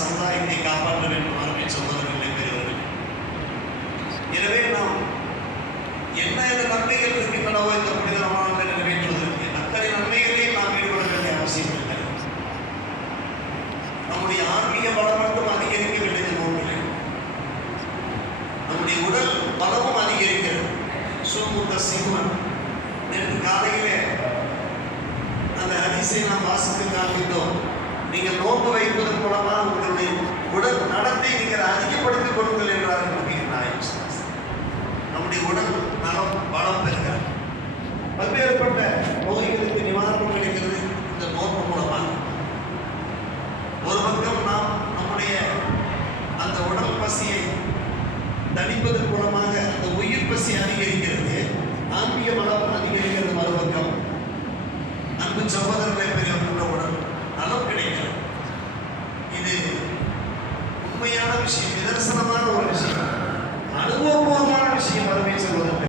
சமுதாயத்தை காப்பாற்ற வேண்டும் அருமை சகோதரர்களை பெறுவர்கள். எனவே நாம் என்ன நன்மைகள் இருக்கின்றனவோ இந்த புனித ரமலானை நிறைவேற்றுவதற்கு அத்தனை நன்மைகளையும் நாம் ஈடுபட வேண்டிய அவசியம் இல்லை. நம்முடைய ஆன்மீக பலம் மட்டும் அதிகரிக்க வேண்டியது நோக்கில்லை, நம்முடைய உடல் பலமும் அதிகரிக்கிறது. சூமுத்த சிவன் நேற்று காலையிலே அந்த ஹதீஸை நாம் வாசித்து காண்பித்தோம். நீங்கள் நோன்பு வைப்பதன் மூலமாக உங்களுடைய உடல் நடத்தை நீங்கள் அதிகப்படுத்திக் கொள்ளுங்கள் என்றார் நபிகள் நாயகம். நம்முடைய உடல் நலம் பலம் பெறுகிறது, பல்வேறுபட்ட நோய்களுக்கு நிவாரணம் கிடைக்கிறது இந்த நோன்பு மூலமாக. ஒரு பக்கம் நாம் நம்முடைய அந்த உடல் பசியை தணிப்பதன் மூலமாக அந்த உயிர் பசி அதிகரிக்கிறது, ஆன்மீக பலம் அதிகரிக்கிறது. மறுபக்கம் அன்பு சகோதரர்களை பெரியவர்கள உடல் நலம் கிடைக்கிறது. இது உண்மையான விஷயம், நிதர்சனமான